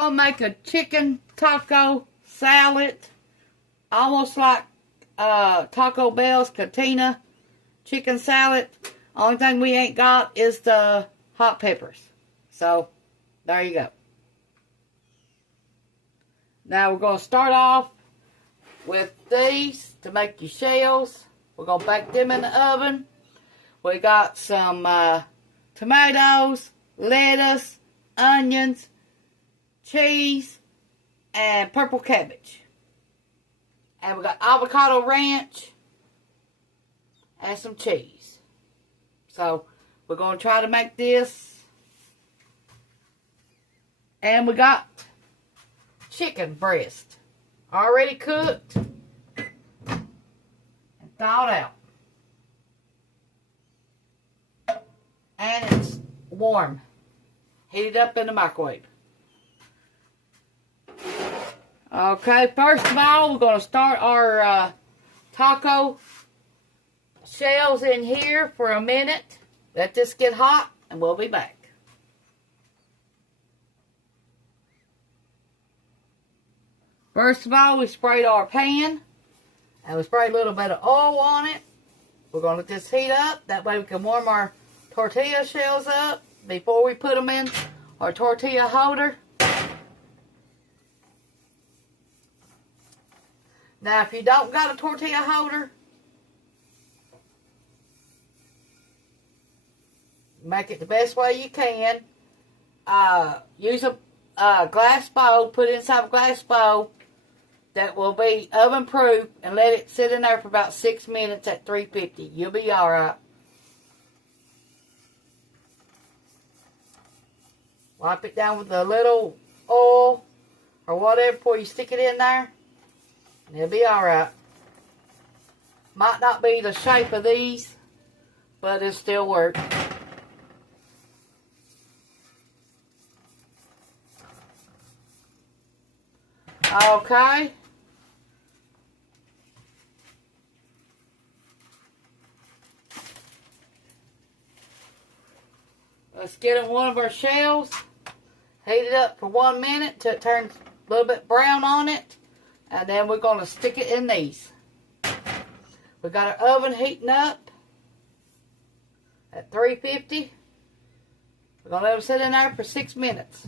Gonna make a chicken taco salad, almost like Taco Bell's Cantina chicken salad. Only thing we ain't got is the hot peppers. So, there you go. Now we're gonna start off with these to make your shells. We're gonna bake them in the oven. We got some tomatoes, lettuce, onions, cheese, and purple cabbage. And we got avocado ranch and some cheese. So we're going to try to make this. And we got chicken breast already cooked and thawed out. And it's warm. Heated up in the microwave. Okay, first of all, we're going to start our taco shells in here for a minute. Let this get hot, and we'll be back. First of all, we sprayed our pan, and we sprayed a little bit of oil on it. We're going to let this heat up. That way we can warm our tortilla shells up before we put them in our tortilla holder. Now, if you don't got a tortilla holder, make it the best way you can. Use a glass bowl, put it inside a glass bowl that will be oven proof, and let it sit in there for about 6 minutes at 350. You'll be alright. Wipe it down with a little oil or whatever before you stick it in there. And it'll be alright. Might not be the shape of these, but it'll still work. Okay. Let's get in one of our shells. Heat it up for 1 minute till it turns a little bit brown on it. And then we're going to stick it in these. We got our oven heating up at 350. We're going to let them sit in there for 6 minutes.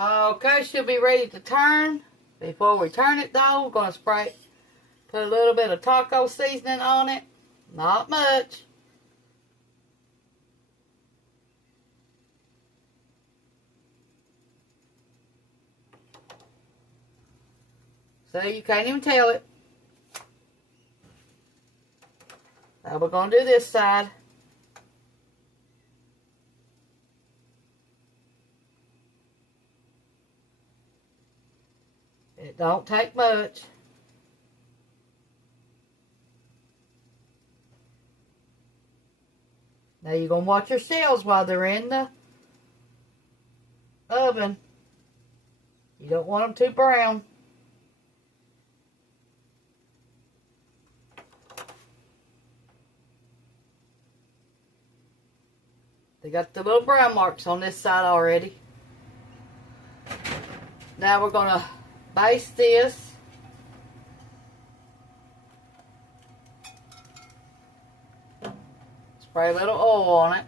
Okay, should be ready to turn. Before we turn it though, we're going to put a little bit of taco seasoning on it. Not much. So you can't even tell it. Now we're going to do this side. It don't take much. Now you're going to watch your shells while they're in the oven. You don't want them too brown. They got the little brown marks on this side already. Now we're going to baste this. Spray a little oil on it.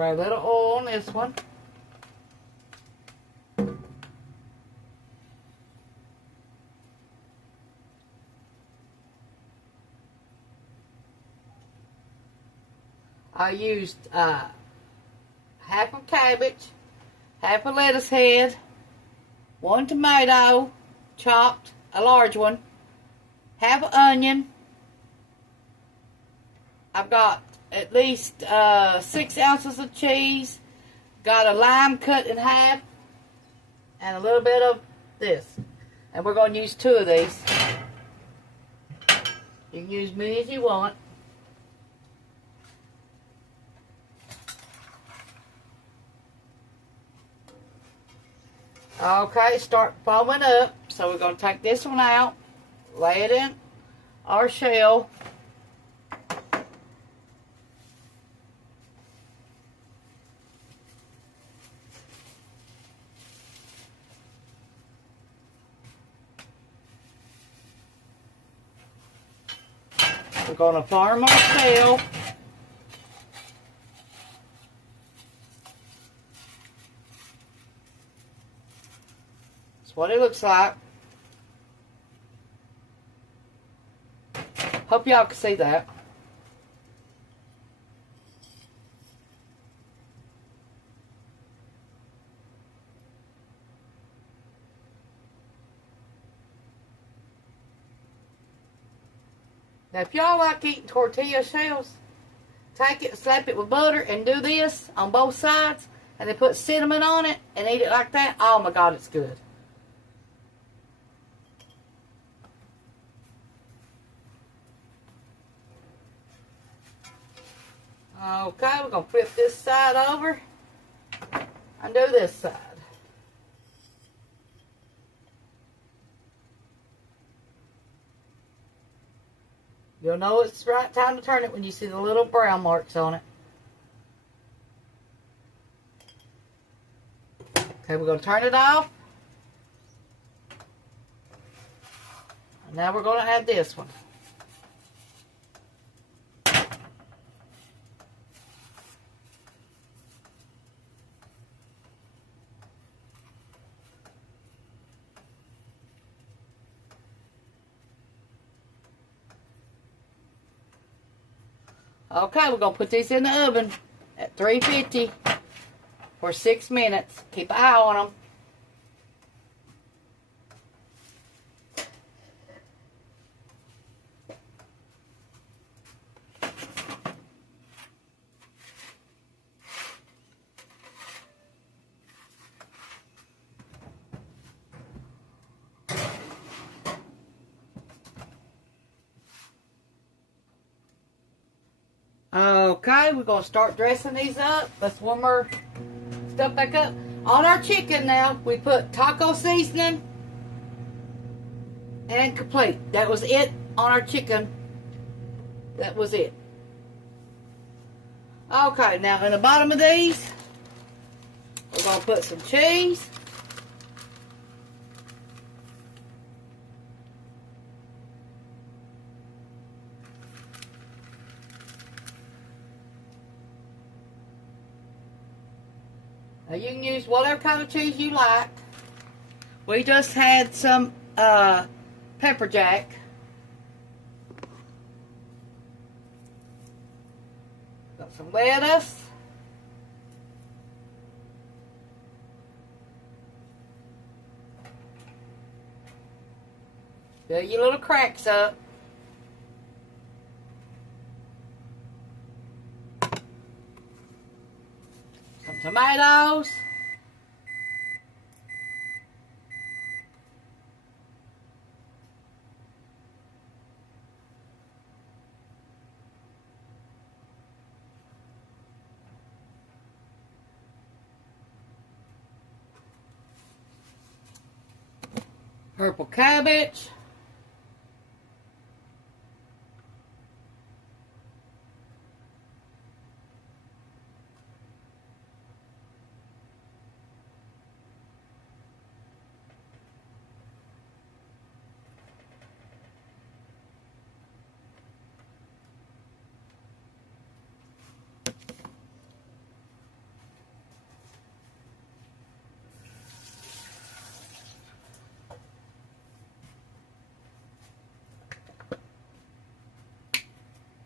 Spray a little oil on this one. I used half a cabbage, half a lettuce head, 1 tomato, chopped, a large one, half an onion. I've got at least 6 ounces of cheese, got a lime cut in half, and a little bit of this. And we're going to use 2 of these. You can use many as you want. Okay, start foaming up. So we're going to take this one out, lay it in our shell. We're going to form our shell. That's what it looks like. Hope y'all can see that. Now, if y'all like eating tortilla shells, take it, slap it with butter, and do this on both sides, and then put cinnamon on it, and eat it like that. Oh my God, it's good. Okay, we're going to flip this side over and do this side. You'll know it's the right time to turn it when you see the little brown marks on it. Okay, we're going to turn it off. And now we're going to add this one. Okay, we're going to put these in the oven at 350 for 6 minutes. Keep an eye on them. Okay, we're going to start dressing these up. Let's warm our stuff back up. On our chicken now, we put taco seasoning and complete. That was it on our chicken. That was it. Okay, now in the bottom of these, we're going to put some cheese. Now you can use whatever kind of cheese you like. We just had some pepper jack. Got some lettuce. Fill your little cracks up. Tomatoes, purple cabbage,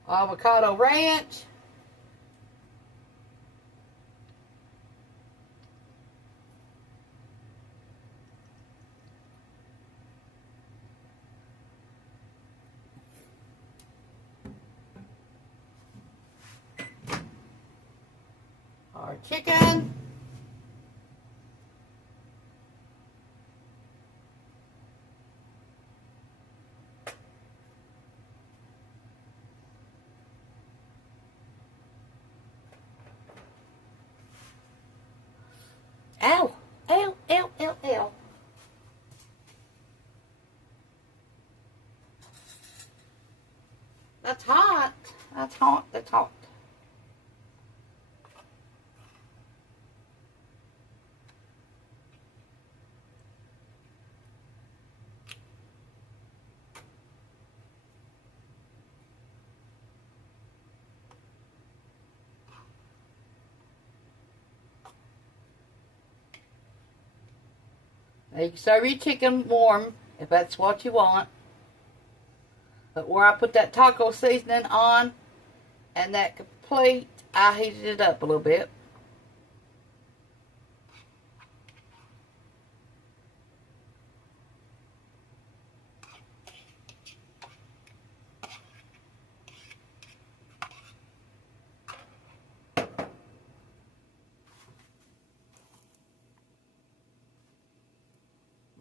avocado ranch, our chicken, ow, ow, ow, ow, ow. That's hot. That's hot. That's hot. Now you can serve your chicken warm if that's what you want. But where I put that taco seasoning on and that complete, I heated it up a little bit.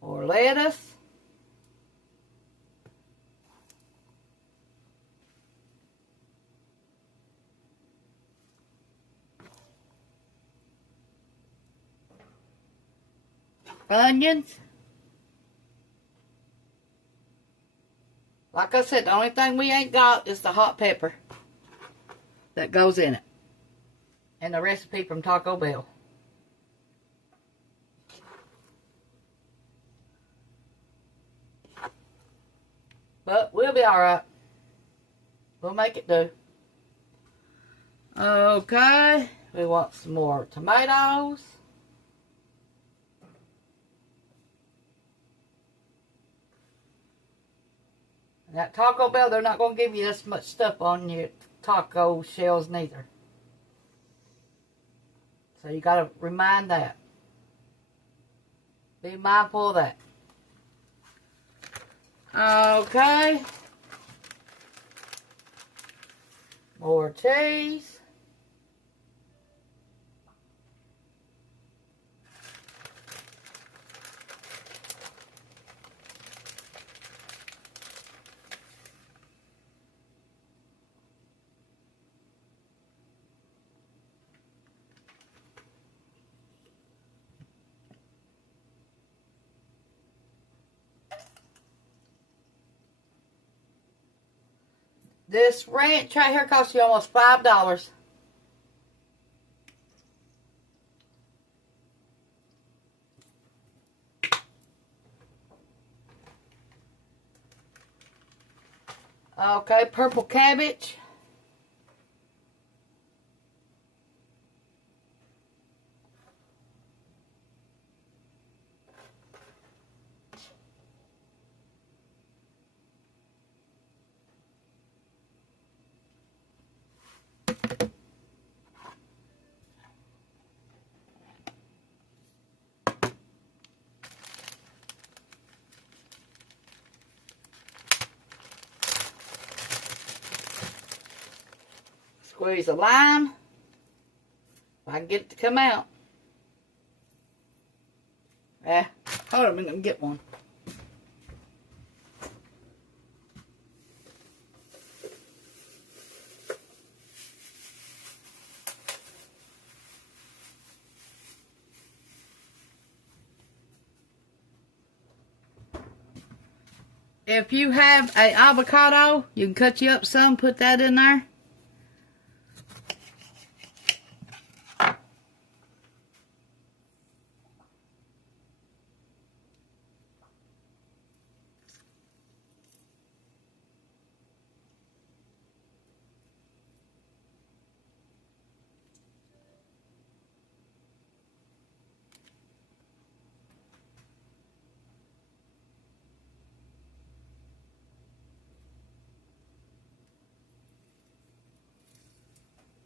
More lettuce. Onions. Like I said, the only thing we ain't got is the hot pepper that goes in it. And the recipe from Taco Bell. But we'll be alright. We'll make it do. Okay. We want some more tomatoes. And that Taco Bell, they're not going to give you this much stuff on your taco shells neither. So you got to remind that. Be mindful of that. Okay. More cheese. This ranch right here costs you almost $5. Okay, purple cabbage. Squeeze a lime. If I can get it to come out. Hold on, I'm going to get one. If you have an avocado, you can cut you up some, put that in there.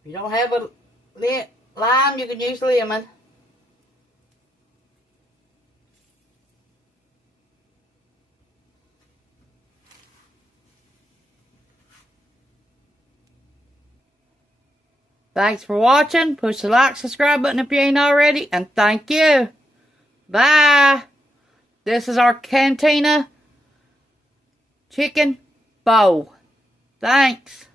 you don't have a lime, you can use lemon. Thanks for watching. Push the like, subscribe button if you ain't already. And thank you. Bye. This is our Cantina chicken bowl. Thanks.